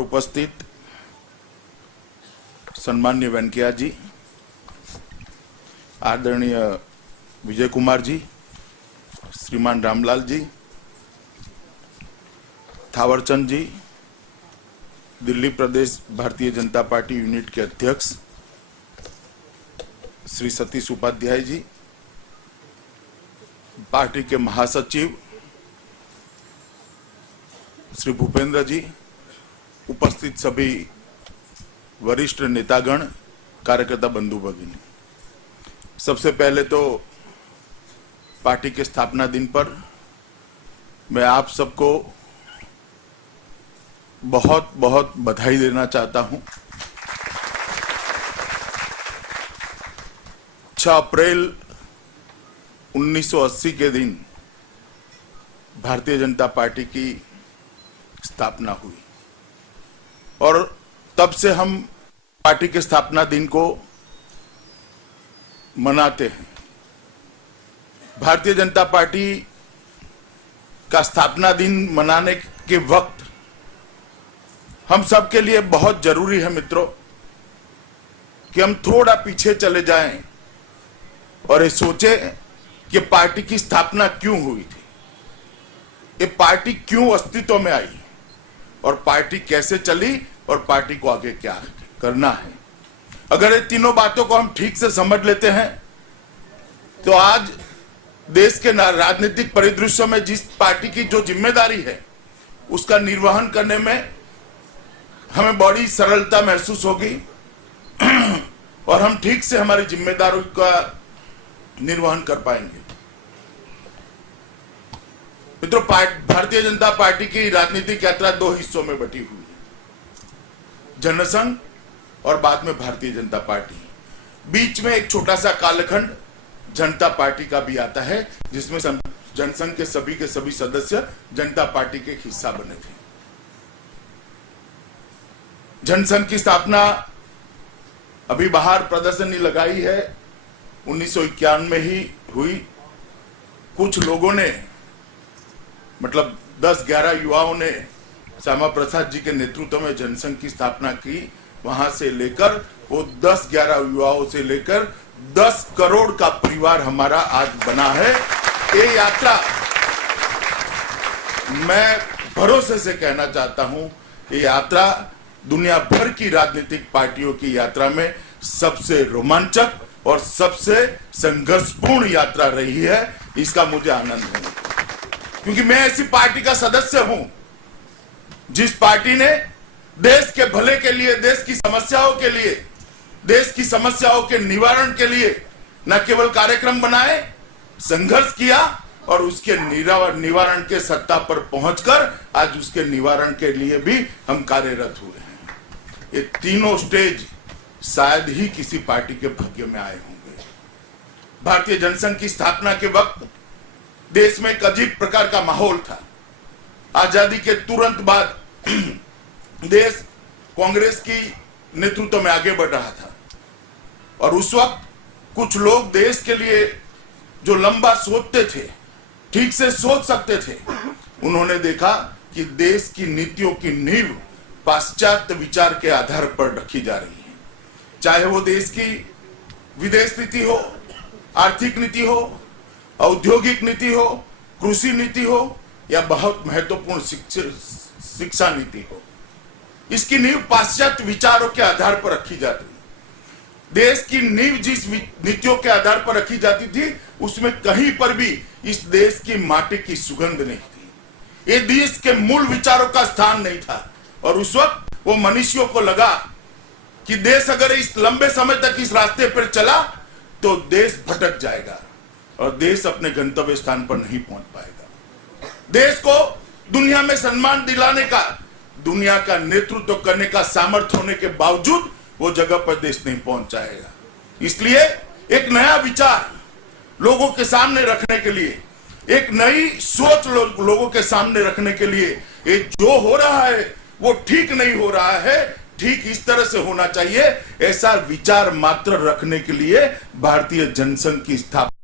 उपस्थित सम्मान्य वेंकैया जी, आदरणीय विजय कुमार जी, श्रीमान रामलाल जी, थावरचंद जी, दिल्ली प्रदेश भारतीय जनता पार्टी यूनिट के अध्यक्ष श्री सतीश उपाध्याय जी, पार्टी के महासचिव श्री भूपेंद्र जी, उपस्थित सभी वरिष्ठ नेतागण, कार्यकर्ता बंधु भगिनी, सबसे पहले तो पार्टी के स्थापना दिन पर मैं आप सबको बहुत बहुत बधाई देना चाहता हूं। 6 अप्रैल 1980 के दिन भारतीय जनता पार्टी की स्थापना हुई और तब से हम पार्टी के स्थापना दिन को मनाते हैं। भारतीय जनता पार्टी का स्थापना दिन मनाने के वक्त हम सब के लिए बहुत जरूरी है मित्रों कि हम थोड़ा पीछे चले जाएं और ये सोचें कि पार्टी की स्थापना क्यों हुई थी, ये पार्टी क्यों अस्तित्व में आई और पार्टी कैसे चली और पार्टी को आगे क्या करना है। अगर ये तीनों बातों को हम ठीक से समझ लेते हैं तो आज देश के राजनीतिक परिदृश्य में जिस पार्टी की जो जिम्मेदारी है उसका निर्वहन करने में हमें बड़ी सरलता महसूस होगी और हम ठीक से हमारी जिम्मेदारी का निर्वहन कर पाएंगे। मित्रों, भारतीय जनता पार्टी की राजनीतिक यात्रा 2 हिस्सों में बटी हुई है, जनसंघ और बाद में भारतीय जनता पार्टी। बीच में एक छोटा सा कालखंड जनता पार्टी का भी आता है जिसमें जनसंघ के सभी सदस्य जनता पार्टी के हिस्सा बने थे। जनसंघ की स्थापना अभी बाहर प्रदर्शनी लगाई है 1991 में ही हुई। कुछ लोगों ने मतलब 10-11 युवाओं ने श्यामा प्रसाद जी के नेतृत्व में जनसंघ की स्थापना की। वहां से लेकर वो 10-11 युवाओं से लेकर 10 करोड़ का परिवार हमारा आज बना है। ये यात्रा मैं भरोसे से कहना चाहता हूं, ये यात्रा दुनिया भर की राजनीतिक पार्टियों की यात्रा में सबसे रोमांचक और सबसे संघर्षपूर्ण यात्रा रही है। इसका मुझे आनंद है क्योंकि मैं ऐसी पार्टी का सदस्य हूं जिस पार्टी ने देश के भले के लिए, देश की समस्याओं के लिए, देश की समस्याओं के निवारण के लिए न केवल कार्यक्रम बनाए, संघर्ष किया और उसके निवारण के सत्ता पर पहुंचकर आज उसके निवारण के लिए भी हम कार्यरत हुए हैं। ये तीनों स्टेज शायद ही किसी पार्टी के भाग्य में आए होंगे। भारतीय जनसंघ की स्थापना के वक्त देश में एक अजीब प्रकार का माहौल था। आजादी के तुरंत बाद देश कांग्रेस की नेतृत्व में आगे बढ़ रहा था और उस वक्त कुछ लोग देश के लिए जो लंबा सोचते थे, ठीक से सोच सकते थे, उन्होंने देखा कि देश की नीतियों की नींव पाश्चात्य विचार के आधार पर रखी जा रही है। चाहे वो देश की विदेश नीति हो, आर्थिक नीति हो, औद्योगिक नीति हो, कृषि नीति हो या बहुत महत्वपूर्ण शिक्षा नीति हो, इसकी नींव पाश्चात्य विचारों के आधार पर रखी जाती है। देश की नींव जिस नीतियों के आधार पर रखी जाती थी उसमें कहीं पर भी इस देश की माटी की सुगंध नहीं थी। ये देश के मूल विचारों का स्थान नहीं था और उस वक्त वो मनुष्यों को लगा कि देश अगर इस लंबे समय तक इस रास्ते पर चला तो देश भटक जाएगा और देश अपने गंतव्य स्थान पर नहीं पहुंच पाएगा। देश को दुनिया में सम्मान दिलाने का, दुनिया का नेतृत्व करने का सामर्थ्य होने के बावजूद वो जगह पर देश नहीं पहुंच जाएगा। इसलिए एक नया विचार लोगों के सामने रखने के लिए, एक नई सोच लोगों के सामने रखने के लिए, ये जो हो रहा है वो ठीक नहीं हो रहा है, ठीक इस तरह से होना चाहिए, ऐसा विचार मात्र रखने के लिए भारतीय जनसंघ की स्थापना